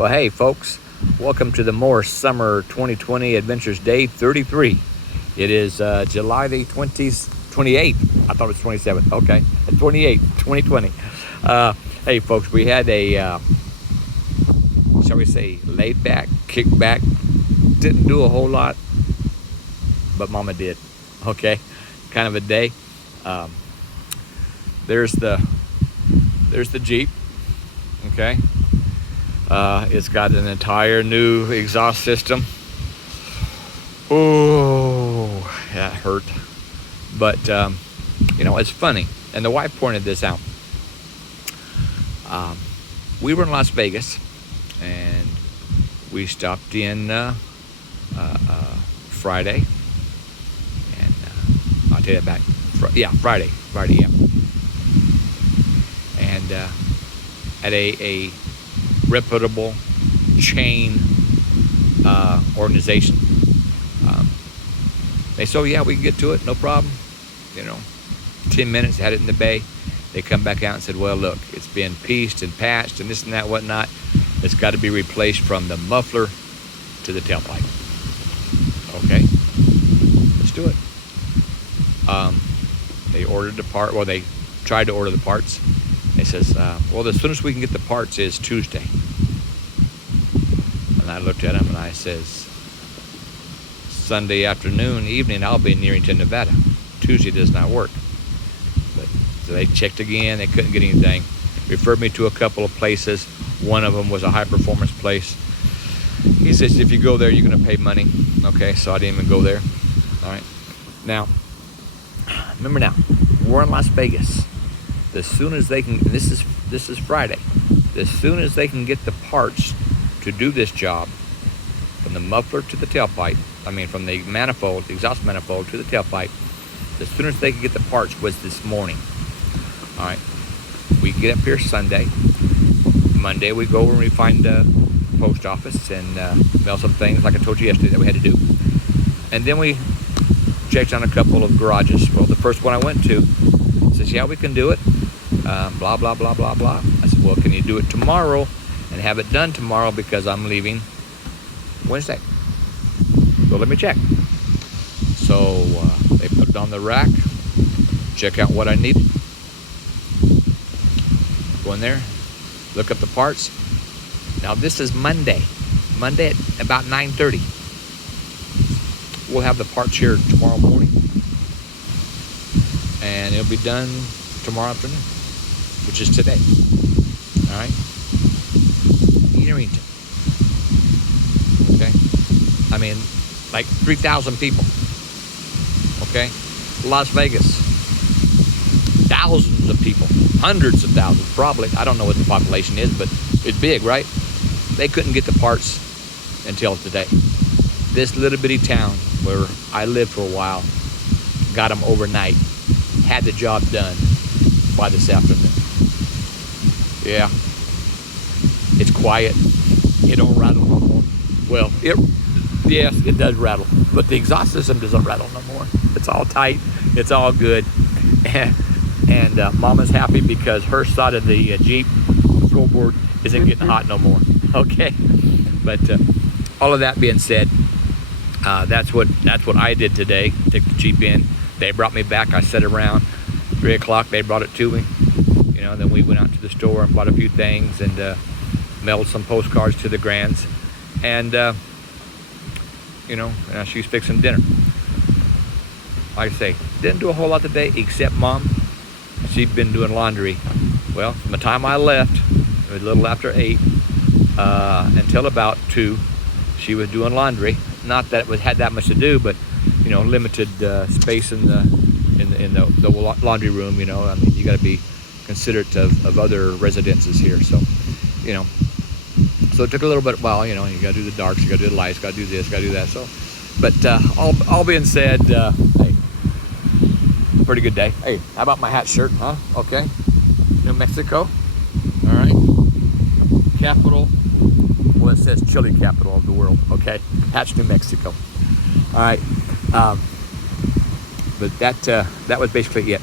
Well, hey, folks, welcome to the More Summer 2020 Adventures Day 33. It is July the 28th. I thought it was 27th. Okay, 28th, 2020. Hey, folks, we had a, shall we say, laid back, kick back. Didn't do a whole lot, but Mama did. Okay, kind of a day. There's the Jeep. Okay. It's got an entire new exhaust system. Oh, that hurt. But, it's funny. And the wife pointed this out. We were in Las Vegas, and we stopped in Friday. And I'll tell you that back. Friday, yeah. And at a reputable chain organization. They said, yeah, we can get to it, no problem. 10 minutes, had it in the bay. They come back out and said, well, look, it's been pieced and patched and this and that, whatnot. It's got to be replaced from the muffler to the tailpipe. Okay, let's do it. They ordered the part. Well, they tried to order the parts. They says, well, the soonest we can get the parts is Tuesday. And I looked at him and I says, Sunday afternoon, evening, I'll be in Nearington, Nevada. Tuesday does not work. But so they checked again. They couldn't get anything. Referred me to a couple of places. One of them was a high-performance place. He says, if you go there, you're going to pay money. Okay, so I didn't even go there. All right. Now, remember now, we're in Las Vegas. As soon as they can, this is Friday. As soon as they can get the parts to do this job, from the muffler to the tailpipe, from the manifold, the exhaust manifold to the tailpipe, as soon as they could get the parts was this morning. All right. We get up here Sunday. Monday we go and we find the post office and mail some things like I told you yesterday that we had to do. And then we checked on a couple of garages. Well, the first one I went to says, yeah, we can do it. Blah, blah, blah, blah, blah. I said, well, can you do it tomorrow and have it done tomorrow because I'm leaving Wednesday. So let me check. So they put it on the rack, check out what I needed. Go in there, look up the parts. Now this is Monday at about 9:30. We'll have the parts here tomorrow morning, and it'll be done tomorrow afternoon, which is today. All right, Nearington. Okay, like 3,000 people. Okay, Las Vegas, thousands of people, hundreds of thousands, probably. I don't know what the population is, but it's big, right? They couldn't get the parts until today. This little bitty town where I lived for a while got them overnight, had the job done by this afternoon. Yeah, it's quiet. It don't rattle no more. Well, yes, it does rattle, but the exhaust system doesn't rattle no more. It's all tight. It's all good. And Mama's happy because her side of the Jeep floorboard isn't getting hot no more. Okay, but all of that being said, that's what I did today. Took the Jeep in. They brought me back. I sat around. 3 o'clock. They brought it to me. Then we went out to the store and bought a few things and mailed some postcards to the Grands. And she's fixing dinner. Like I say, didn't do a whole lot today except Mom. She'd been doing laundry. Well, from the time I left, it was a little after 8, until about 2, she was doing laundry. Not that it had that much to do, but limited space in the laundry room. You got to be considerate of other residences here. So, so it took a little bit. Well, you got to do the darks, you got to do the lights, got to do this, got to do that. So, but all being said, hey, pretty good day. Hey, how about my hat shirt, huh? Okay, New Mexico. All right, capital. Well, it says chili capital of the world. Okay, Hatch, New Mexico. All right, but that was basically it.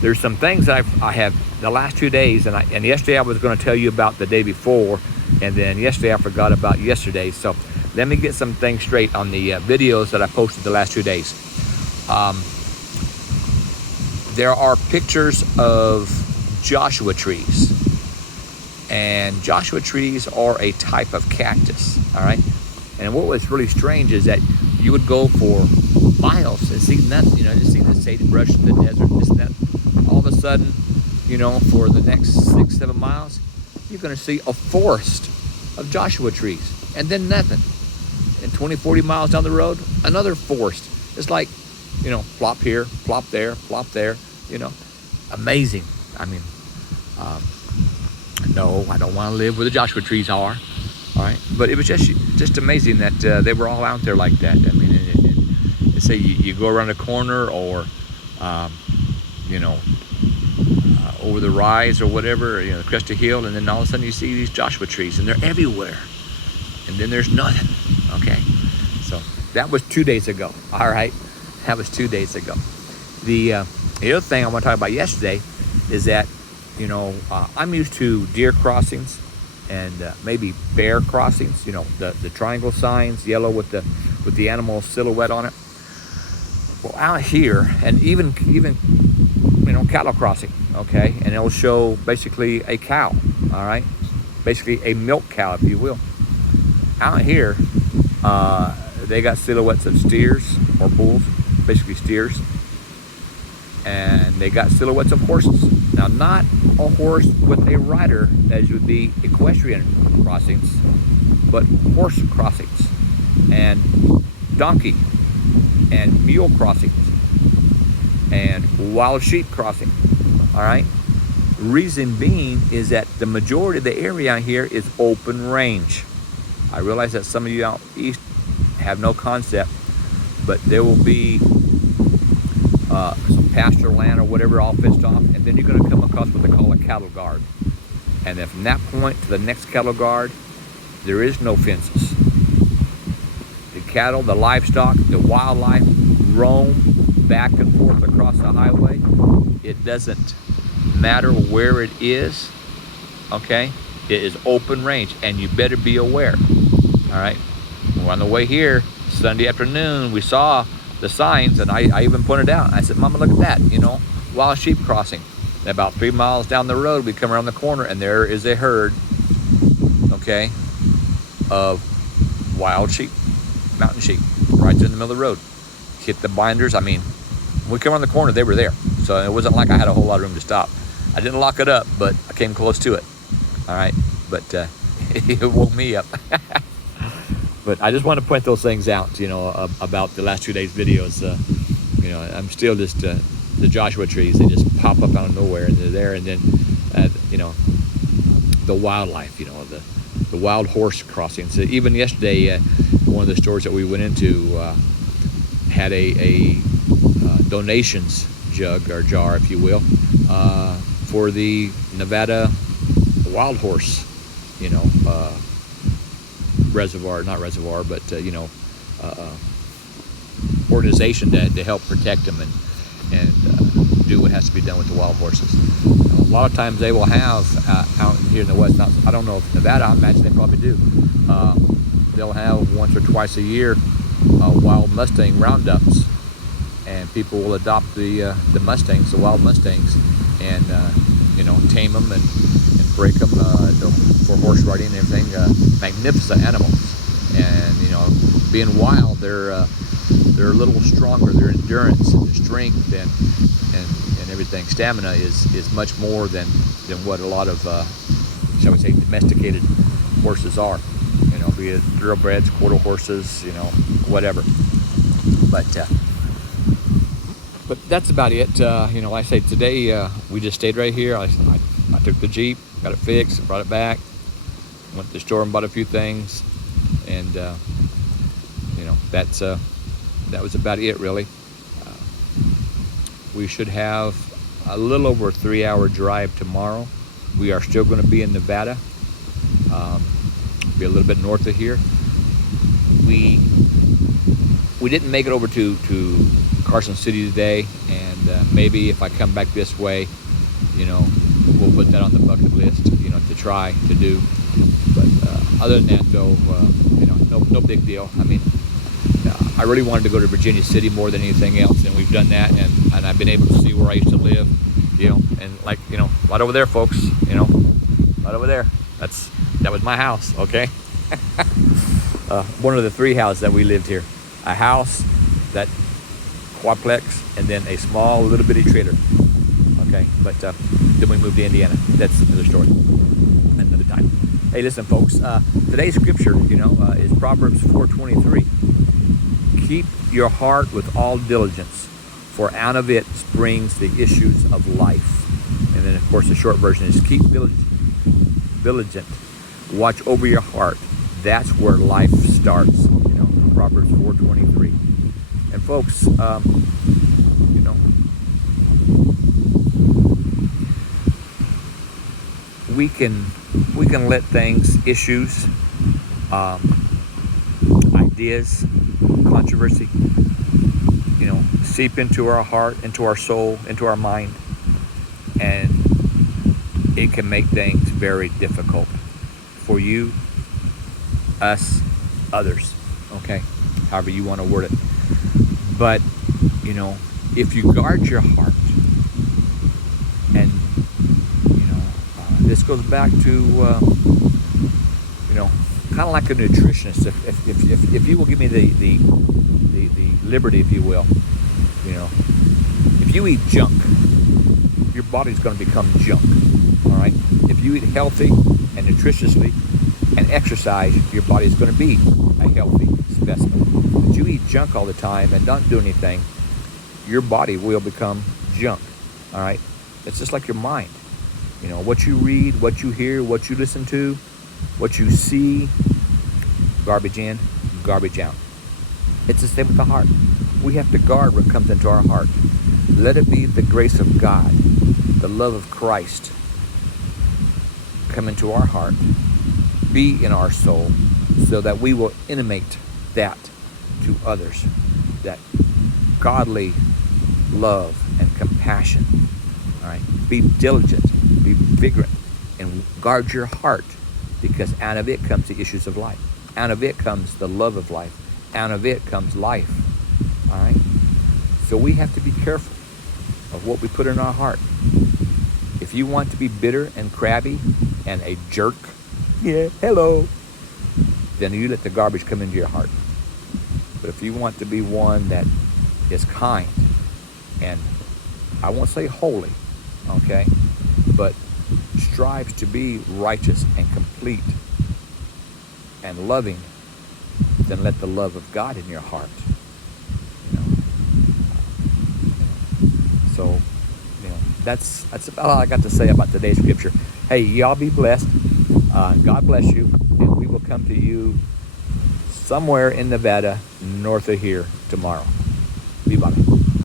There's some things that I have the last 2 days, and yesterday I was going to tell you about the day before, And then yesterday, I forgot about yesterday. So let me get some things straight on the videos that I posted the last 2 days. There are pictures of Joshua trees. And Joshua trees are a type of cactus, all right? And what was really strange is that you would go for miles and see nothing, just see the sagebrush in the desert, this and that. All of a sudden, for the next 6-7 miles, you're gonna see a forest of Joshua trees, and then nothing. And 20-40 miles down the road, another forest. It's like, plop here, plop there, amazing. I mean, no, I don't want to live where the Joshua trees are, all right? But it was just amazing that they were all out there like that. I mean, and say you go around a corner or, over the rise or whatever, the crest of hill, and then all of a sudden you see these Joshua trees, and they're everywhere. And then there's nothing, okay? So that was 2 days ago, all right? That was 2 days ago. The other thing I want to talk about yesterday is that, I'm used to deer crossings and maybe bear crossings, the triangle signs, yellow with the animal silhouette on it. Well, out here, and even cattle crossing, okay, and it'll show basically a cow, all right, basically a milk cow, if you will. Out here, they got silhouettes of steers or bulls, basically steers, and they got silhouettes of horses. Now, not a horse with a rider, as would be equestrian crossings, but horse crossings, and donkey, and mule crossings, and wild sheep crossing, all right? Reason being is that the majority of the area out here is open range. I realize that some of you out east have no concept, but there will be some pasture land or whatever all fenced off, and then you're going to come across what they call a cattle guard. And then from that point to the next cattle guard, there is no fences. The cattle, the livestock, the wildlife roam back and forth across the highway. It doesn't matter where it is, okay? It is open range, and you better be aware, all right? We're on the way here, Sunday afternoon, we saw the signs, and I even pointed out, I said, Mama, look at that, wild sheep crossing. And about 3 miles down the road, we come around the corner, and there is a herd, okay, of wild sheep, mountain sheep, right there in the middle of the road. Hit the binders. I mean, when we come around the corner, they were there. So it wasn't like I had a whole lot of room to stop. I didn't lock it up, but I came close to it. All right, but it woke me up. But I just want to point those things out, about the last 2 days' videos. I'm still just the Joshua trees. They just pop up out of nowhere, and they're there. And then, the wildlife, the wild horse crossings. Even yesterday, one of the stores that we went into had a donations jug or jar, if you will, for the Nevada wild horse, organization to help protect them and do what has to be done with the wild horses. A lot of times they will have out here in the West, I don't know if Nevada, I imagine they probably do, they'll have once or twice a year wild Mustang roundups, and people will adopt the Mustangs, the wild Mustangs, and tame them and break them for horse riding and everything. Magnificent animals, and being wild, they're a little stronger. Their endurance and their strength and everything, stamina is much more than what a lot of shall we say domesticated horses are. Be it thoroughbreds, quarter horses, whatever. But that's about it. Like I say, today we just stayed right here. I took the Jeep, got it fixed, brought it back, went to the store and bought a few things, and that was about it, really. We should have a little over a 3-hour drive tomorrow. We are still going to be in Nevada, be a little bit north of here. We didn't make it over to Carson City today, and maybe if I come back this way, we'll put that on the bucket list, to try to do. But other than that, though, no big deal. I mean, I really wanted to go to Virginia City more than anything else, and we've done that, and I've been able to see where I used to live, and like, right over there, folks, right over there. That was my house, okay? One of the 3 houses that we lived here. A house, that quadplex, and then a small little bitty trailer, okay? But then we moved to Indiana. That's another story, another time. Hey, listen, folks, today's scripture, is Proverbs 4:23. Keep your heart with all diligence, for out of it springs the issues of life. And then, of course, the short version is keep vigilant. Watch over your heart. That's where life starts. Proverbs 4:23. And folks, we can let things, issues, ideas, controversy, seep into our heart, into our soul, into our mind, and it can make things very difficult for you, us, others, okay? However you want to word it. But, if you guard your heart, and, this goes back to, kind of like a nutritionist. If you will give me the liberty, if you will, if you eat junk, your body's going to become junk, all right? If you eat healthy and nutritiously and exercise, your body's going to be a healthy specimen. If you eat junk all the time and don't do anything, your body will become junk, all right? It's just like your mind. What you read, what you hear, what you listen to, what you see, garbage in, garbage out. It's the same with the heart. We have to guard what comes into our heart. Let it be the grace of God, the love of Christ come into our heart, be in our soul, so that we will intimate that to others, that godly love and compassion. All right, be diligent, be vigilant, and guard your heart, because out of it comes the issues of life. Out of it comes the love of life. Out of it comes life. All right? So we have to be careful of what we put in our heart. If you want to be bitter and crabby and a jerk, then you let the garbage come into your heart. But if you want to be one that is kind and, I won't say holy, okay, but strives to be righteous and complete and loving, then let the love of God in your heart. So, that's about all I got to say about today's scripture. Hey, y'all be blessed. God bless you, and we will come to you somewhere in Nevada, north of here, tomorrow. Be blessed.